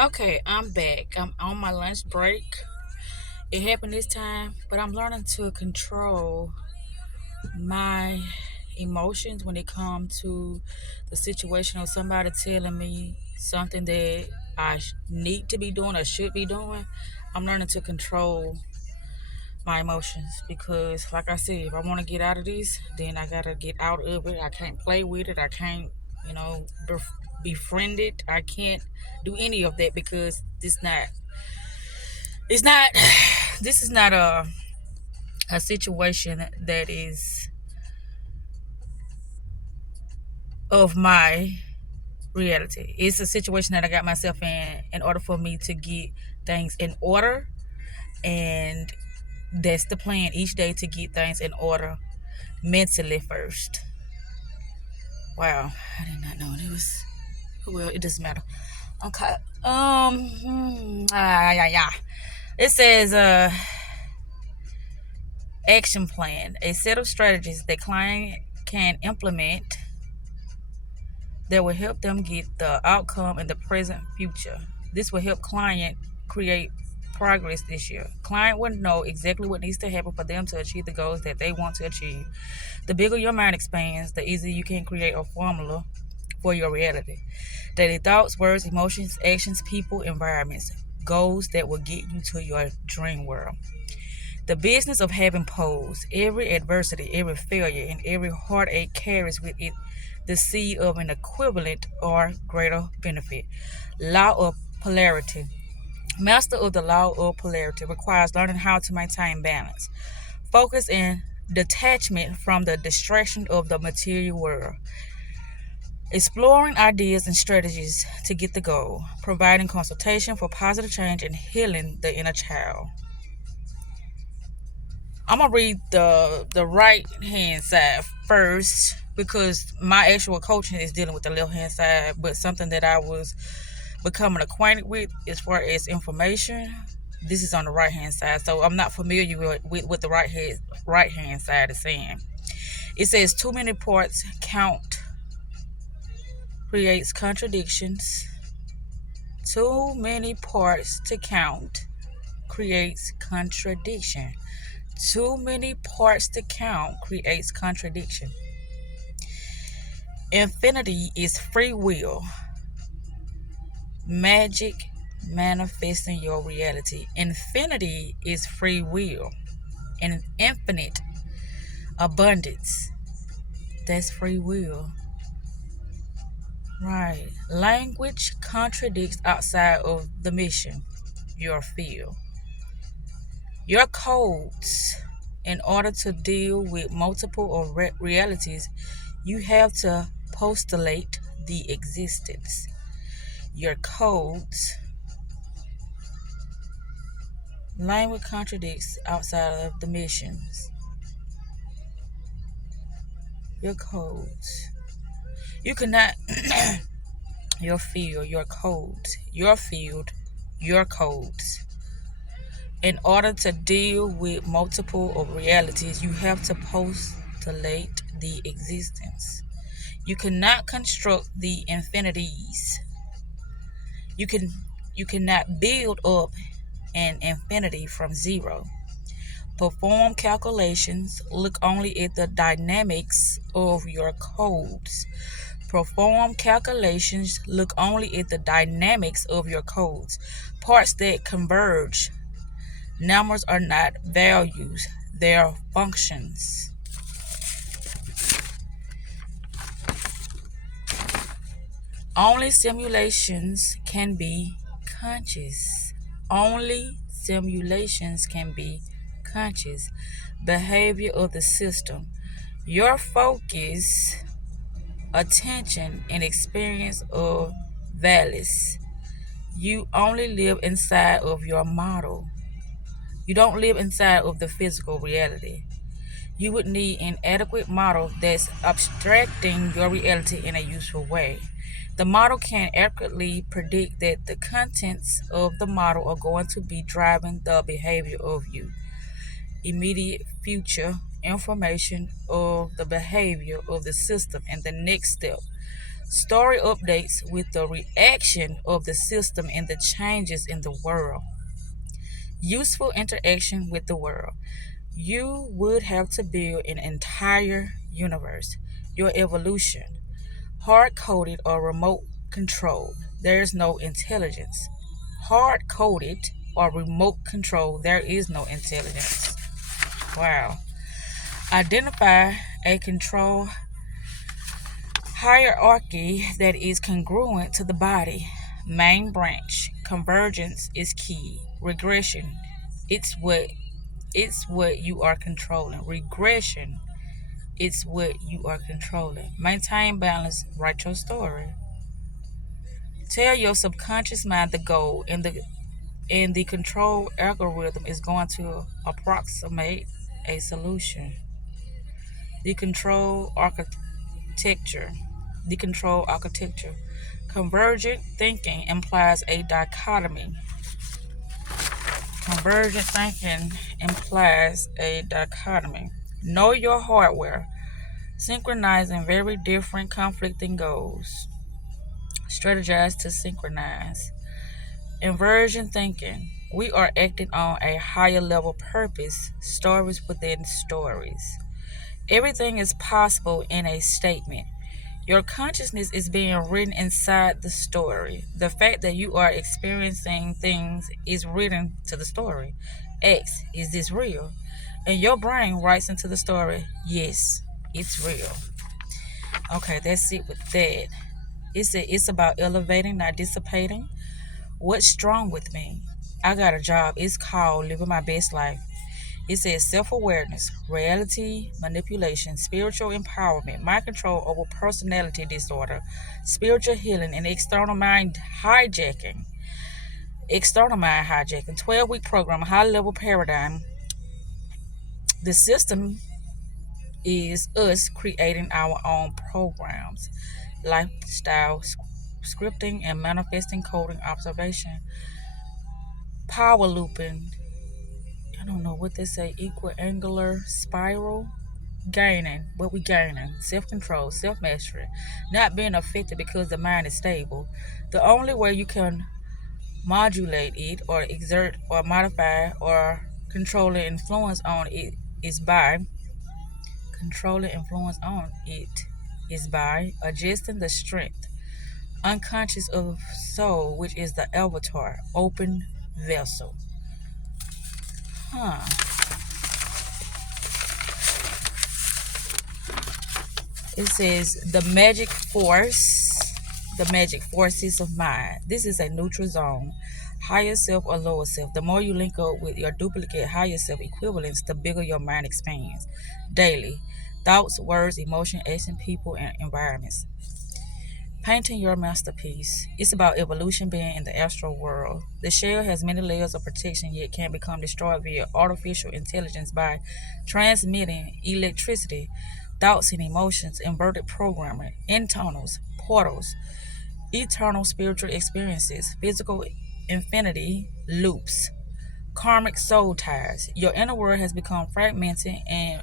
Okay, I'm back. I'm on my lunch break. It happened this time, but I'm learning to control my emotions when it comes to the situation of somebody telling me something that need to be doing or should be doing. I'm learning to control my emotions because, like I said, if I want to get out of this, then I gotta get out of it. I can't play with it. I can't, befriend it. I can't do any of that because it's not this is not a situation that is of my reality. It's a situation that I got myself in order for me to get things in order, and that's the plan each day, to get things in order mentally first. Wow, I did not know it was. Well, it doesn't matter. Okay. Yeah. It says action plan, a set of strategies that client can implement that will help them get the outcome in the present future. This will help client create progress this year. Client will know exactly what needs to happen for them to achieve the goals that they want to achieve. The bigger your mind expands, the easier you can create a formula for your reality. Daily thoughts, words, emotions, actions, people, environments, goals that will get you to your dream world. The business of having pose. Every adversity, every failure, and every heartache carries with it the seed of an equivalent or greater benefit. Law of polarity. Master of the law of polarity requires learning how to maintain balance, focus, and detachment from the distraction of the material world. Exploring ideas and strategies to get the goal, providing consultation for positive change and healing the inner child. I'm gonna read the right hand side first because my actual coaching is dealing with the left hand side, but something that I was becoming acquainted with as far as information. This is on the right hand side, so I'm not familiar with the right hand side is saying. It says too many parts count creates contradictions. Too many parts to count creates contradiction. Too many parts to count creates contradiction. Infinity is free will. Magic manifesting your reality. Infinity is free will. And infinite abundance. That's free will. Right. Language contradicts outside of the mission, your field. Your codes, in order to deal with multiple or realities, you have to postulate the existence. Your codes, language contradicts outside of the missions. Your codes. You cannot, your field, your codes, your field, your codes. In order to deal with multiple of realities, you have to postulate the existence. You cannot construct the infinities. You can you cannot build up an infinity from zero. Perform calculations. Look only at the dynamics of your codes. Perform calculations. Look only at the dynamics of your codes. Parts that converge. Numbers are not values, they are functions. Only simulations can be conscious. Only simulations can be conscious. Behavior of the system. Your focus, attention, and experience are valleys. You only live inside of your model. You don't live inside of the physical reality. You would need an adequate model that's abstracting your reality in a useful way. The model can accurately predict that the contents of the model are going to be driving the behavior of you. Immediate future information of the behavior of the system and the next step. Story updates with the reaction of the system and the changes in the world. Useful interaction with the world. You would have to build an entire universe. Your evolution. Hard coded or remote controlled. There is no intelligence. Hard coded or remote controlled. There is no intelligence. Wow. Identify a control hierarchy that is congruent to the body. Main branch. Convergence is key. Regression. It's what you are controlling. Regression. It's what you are controlling. Maintain balance. Write your story. Tell your subconscious mind the goal, and the control algorithm is going to approximate a solution. The control architecture. The control architecture. Convergent thinking implies a dichotomy. Convergent thinking implies a dichotomy. Know your hardware. Synchronizing very different conflicting goals. Strategize to synchronize. Inversion thinking. We are acting on a higher level purpose, stories within stories. Everything is possible in a statement. Your consciousness is being written inside the story. The fact that you are experiencing things is written to the story. X, is this real? And your brain writes into the story, yes, it's real. Okay, that's it with that. It's about elevating, not dissipating. What's strong with me? I got a job. It's called Living My Best Life. It says self awareness, reality manipulation, spiritual empowerment, mind control over personality disorder, spiritual healing, and external mind hijacking. External mind hijacking, 12-week program, high level paradigm. The system is us creating our own programs, lifestyle scripting, and manifesting coding observation, power looping. I don't know what they say, equal angular spiral. Gaining, what we gaining? Self control, self mastery, not being affected because the mind is stable. The only way you can modulate it or exert or modify or control the influence on it is by controlling influence on it is by adjusting the strength unconscious of soul, which is the avatar, open vessel. Huh. It says the magic forces of mind. This is a neutral zone, higher self or lower self. The more you link up with your duplicate higher self equivalents, the bigger your mind expands. Daily, thoughts, words, emotion, action, people, and environments. Painting your masterpiece. It's about evolution being in the astral world. The shell has many layers of protection yet can become destroyed via artificial intelligence by transmitting electricity, thoughts and emotions, inverted programming, internals, portals, eternal spiritual experiences, physical infinity loops, karmic soul ties. Your inner world has become fragmented and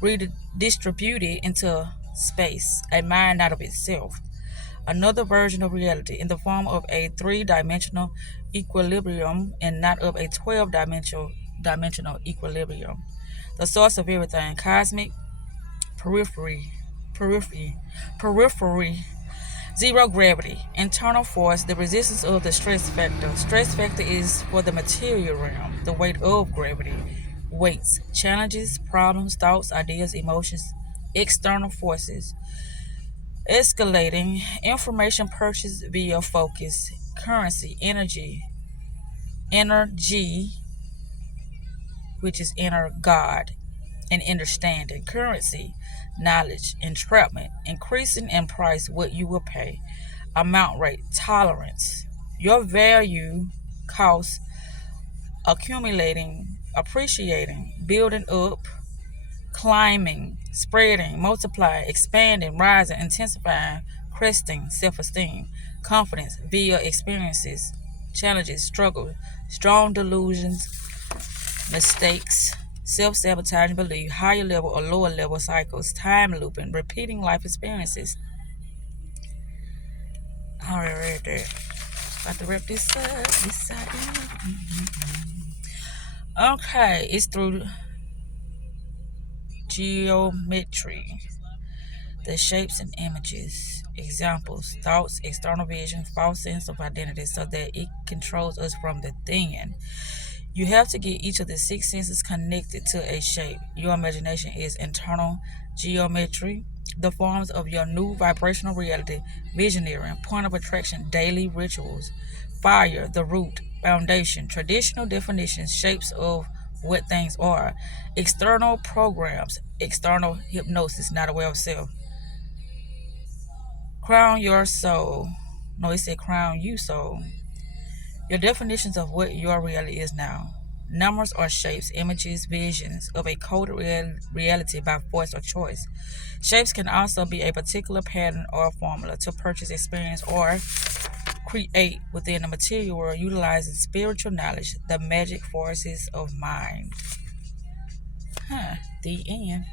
redistributed into space, a mind out of itself. Another version of reality in the form of a three-dimensional equilibrium and not of a 12-dimensional equilibrium. The source of everything, cosmic periphery, periphery, periphery, zero gravity, internal force, the resistance of the stress factor. Stress factor is for the material realm, the weight of gravity, weights, challenges, problems, thoughts, ideas, emotions, external forces. Escalating information purchased via focus, currency, energy, which is inner God, and understanding, currency, knowledge, entrapment, increasing in price what you will pay, amount rate, tolerance, your value, cost, accumulating, appreciating, building up, climbing, spreading, multiplying, expanding, rising, intensifying, cresting, self esteem, confidence via experiences, challenges, struggle, strong delusions, mistakes, self sabotaging belief, higher level or lower level cycles, time looping, repeating life experiences, I already read that. About to wrap this up. This side. Okay, it's through geometry. The shapes and images, examples, thoughts, external vision, false sense of identity, so that it controls us from within. You have to get each of the six senses connected to a shape. Your imagination is internal geometry, the forms of your new vibrational reality, visionary, point of attraction, daily rituals, fire, the root, foundation, traditional definitions, shapes of what things are, external programs, external hypnosis, not aware of self. Crown your soul. No, it said crown you soul. Your definitions of what your reality is now. Numbers are shapes, images, visions of a coded reality by force or choice. Shapes can also be a particular pattern or formula to purchase, experience, or create within the material world utilizing spiritual knowledge, the magic forces of mind. The end.